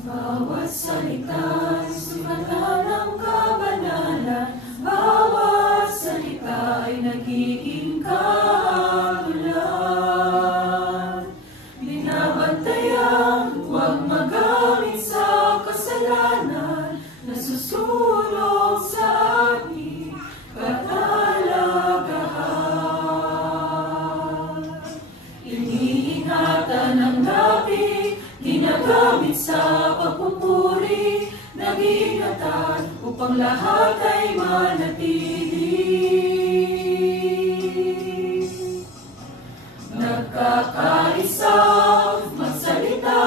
Bawat salita, sukatan ng kabanalan. Bawat salita ay nagiging kahatulan. Binabantayan, huwag magamit sa kasalanan. Nasusulong sa aming kahalagahan. Iniingatan ang gabi, ginagamit sa pagpupuri, nag-iingatan upang lahat ay manatili. Nagkakaisa, magsalita,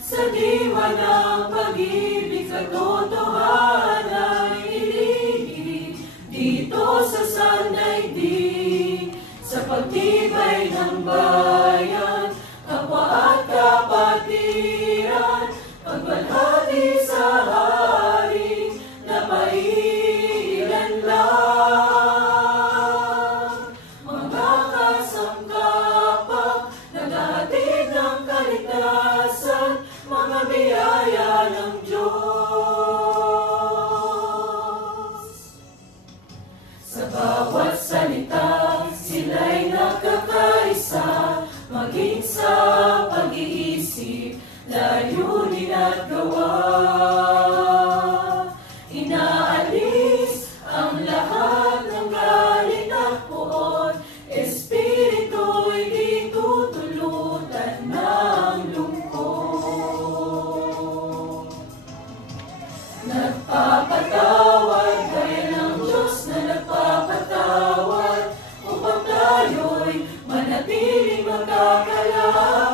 sa diwa ng pag-ibig, katotohanan ay iligid dito sa sandaigdig, sa pagtibay ng bayan, kapwa at kapatiran, pagbalhati sa hari na maiilan lang. Mga kasangkapan, naghahatid ng kaligtasan, mga biyaya ng Diyos. Sa bawat salita, sila'y nagkakaisa, maging sa pag-iisip, layunin at gawa. Inaalis ang lahat ng galit at poon, espiritu'y di tutulutan ng lungkot. Nagpapatawad gaya ng Diyos na nagpapatawad, upang tayo'y manatiling magkakalat.